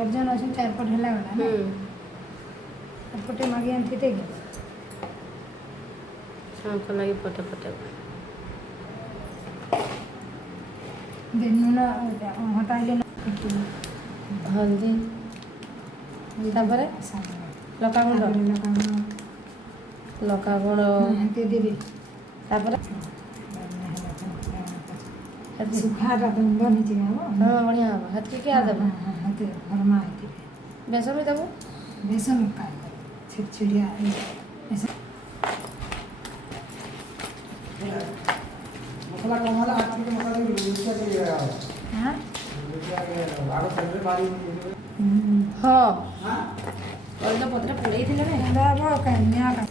ओजन अच्छे 4 फुट है पटे मागे आनती थे छाँक लगी पटे पटे नून हटाइले हल्दी तापर लका गुंड लका गुंड तापर सुखा बनी हाँ बढ़िया हम हथ के क्या देव फरमा बेसन भी देव बेसन का छिड़छिड़िया मसाला कमाला आठ के मसाला भी लूचा चाहिए हां आरो सेंटर बारी हाँ हां और तो पत्र पुड़े थे ना बाबा कन्या का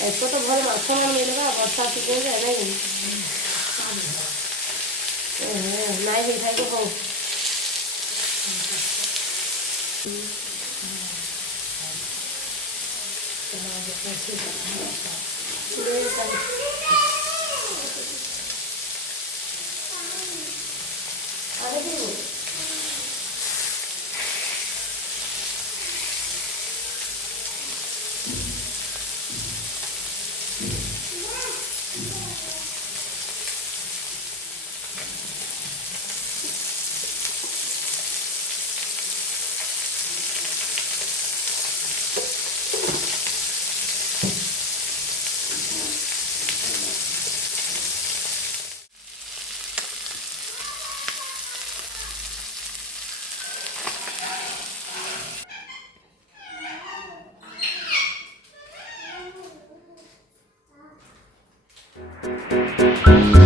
इसको तो भल माछ मिलेगा वर्षा सीजन है नहीं नहीं खाई को Thank you.